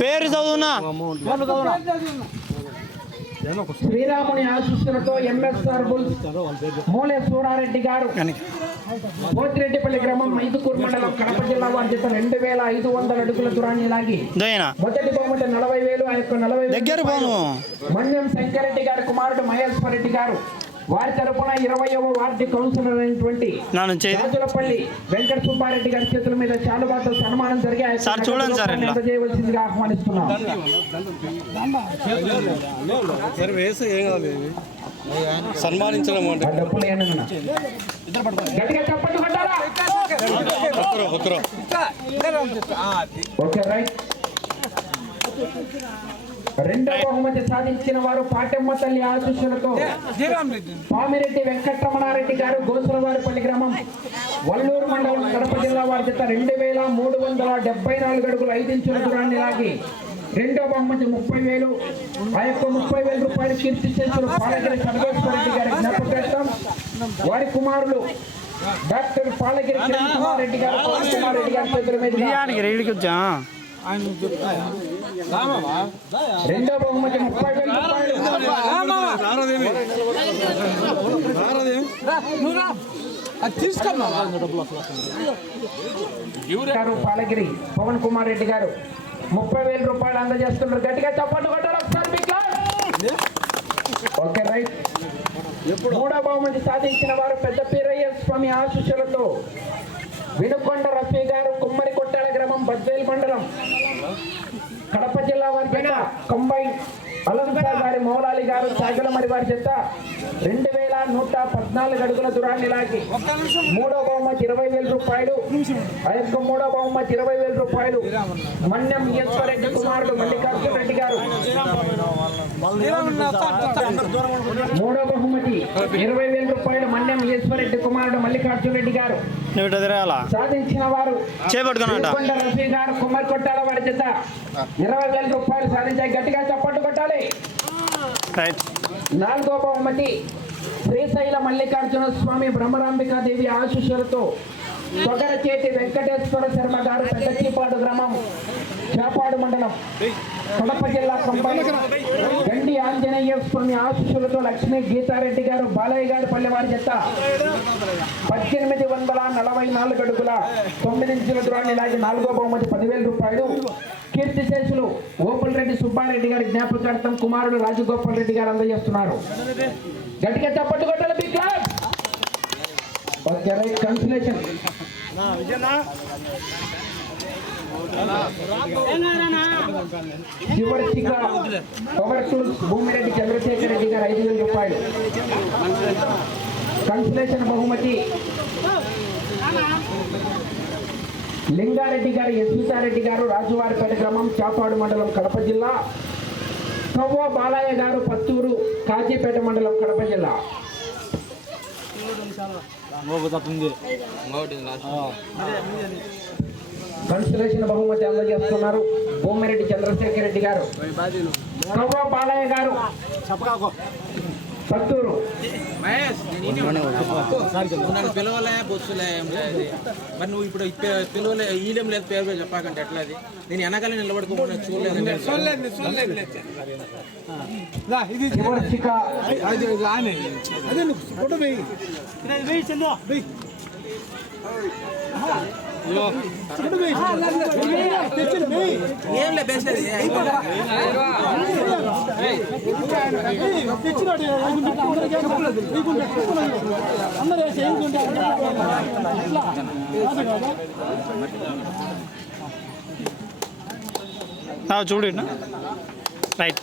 పేరు చదువునా? శ్రీరాముని ఆశీస్సులతో ఎంఎస్ఆర్ బుల్స్ మూలే సూరారెడ్డి గారు. పోతిరెడ్డిపల్లి గ్రామం మైదుకూరు మండలం కడప జిల్లా వారి చేత రెండు వేల ఐదు వందల అడుగుల దూరాన్ని లాగి మొదటి బహుమతి నలభై వేలు ఆ యొక్క నలభై దగ్గర మన్యం శంకరెడ్డి గారి కుమారుడు మహేశ్వర రెడ్డి గారు. వారి తరపున ఇరవయవ వార్డు కౌన్సిలర్ అయినటువంటి రాజులపల్లి వెంకట సుబ్బారెడ్డి గారి చేతుల మీద చాలుబాటు సన్మానం జరిగి సార్ చూడండి సార్ ఆహ్వానిస్తున్నాం. కాదు సన్మానించడం అంటే డబ్బులు గట్టిగా ఒకరు ఓకే రైట్. రెండో బహుమతి సాధించిన వారు పాటెమ్మ తల్లి ఆశీస్సులతో పామిరెడ్డి వెంకటరమణారెడ్డి గారు గోసులవారిపల్లి గ్రామం. వల్లూరు మండలం కడప జిల్లా వారి చేత రెండు వేల మూడు వందల డెబ్బై నాలుగు అడుగులు ఐదు ఇంచుల దూరాన్ని లాగి రెండో బహుమతి ముప్పై వేలు ఆ యొక్క ముప్పై వేల రూపాయలు కీర్తి చేసిన పాలగిరి సర్వేశ్వరరెడ్డి గారి జ్ఞాపకార్థం వారి కుమారులు డాక్టర్ పాలగిరి కిరణ్ కుమార్ రెడ్డి గారు కుమార్ రెడ్డి గారి చేతుల వచ్చా? రెండో బహుమతి ముప్పై వేల పాలగిరి పవన్ కుమార్ రెడ్డి గారు. ముప్పై వేల రూపాయలు అందజేస్తున్నారు. గట్టిగా చప్పట్లు ఒకసారి మీకు. Okay right. మూడో బహుమతి సాధించిన వారు పెద్ద పీరయ్య స్వామి ఆశీస్సులతో వినుకొండ రఫీ గారు కుమ్మరి కొట్టాల గ్రామం బద్వేల్ మండలం. కడప జిల్లా వారి చేత కంబైన్ గారి మౌలాలి గారు సాగలమరి వారి చేత రెండు వేల నూట పద్నాలుగు అడుగుల దూరాన్ని లాగి మూడో బహుమతి ఇరవై వేల రూపాయలు ఆ యొక్క మూడో బహుమతి ఇరవై వేల రూపాయలు మన్యం ఈశ్వరెడ్డి కుమారుడు మల్లికార్జున రెడ్డి గారు మూడో బహుమతి ఇరవై వేల రూపాయలు మన్యం ఈశ్వరెడ్డి కుమారుడు మల్లికార్జున రెడ్డి గారు. సాధించిన వారు రఫీ గారు కుమ్మరి కొట్టాల వారి చేత. ఇరవై వేల రూపాయలు సాధించాయి. గట్టిగా చప్పట్లు కొట్టాలి. రైట్ నాలుగో బహుమతి శ్రీశైల మల్లికార్జున స్వామి బ్రహ్మరాంబికా దేవి ఆశీస్సులతో తొగర చేతి వెంకటేశ్వర శర్మ గారు పెద్దచీపాడు గ్రామం చేపాడు మండలం కడప జిల్లా కంపని గండి ఆంజనేయ స్వామి ఆశీస్సులతో లక్ష్మీ గీతారెడ్డి గారు బాలయ్య గారి పల్లె వారి చేత పద్దెనిమిది వందల నలభై నాలుగు అడుగుల తొమ్మిది ఇంచుల దూరాన్ని లాగి నాలుగో బహుమతి పదివేల రూపాయలు కీర్తి శేషులు ఓపుల్ రెడ్డి సుబ్బారెడ్డి గారి జ్ఞాపకార్థం కుమారుడు రాజగోపాల్ రెడ్డి గారు అందజేస్తున్నారు. గట్టిగా చప్పట్లు కొట్టాలి big class okay right consolation చివరిగా పవర్ టూల్స్ భూమిరెడ్డి చంద్రశేఖర్ రెడ్డి గారు ఐదు వేల రూపాయలు. కన్సులేషన్ బహుమతి. లింగారెడ్డి గారు యశ్వితారెడ్డి గారు రాజువారిపేట గ్రామం చాపాడు మండలం కడప జిల్లా. కవ్వ బాలయ్య గారు పత్తూరు కాజీపేట మండలం కడప జిల్లా. కన్సులేషన్ బహుమతి అందజేస్తున్నారు భూమిరెడ్డి చంద్రశేఖర్ రెడ్డి గారు. బాలయ్య గారు. పత్తూరు నన్ను పిలవలే బొచ్చులే మరి నువ్వు ఇప్పుడు ఇప్ప- పిలవలే ఈడెం లేదు పేరు చెప్పాకంటే ఎట్లా అది? నేను వెనకాల నిలబడుకోకుండా చూడలేదు. చివరిగా ఏం లేదు బేసేది చూడు రైట్.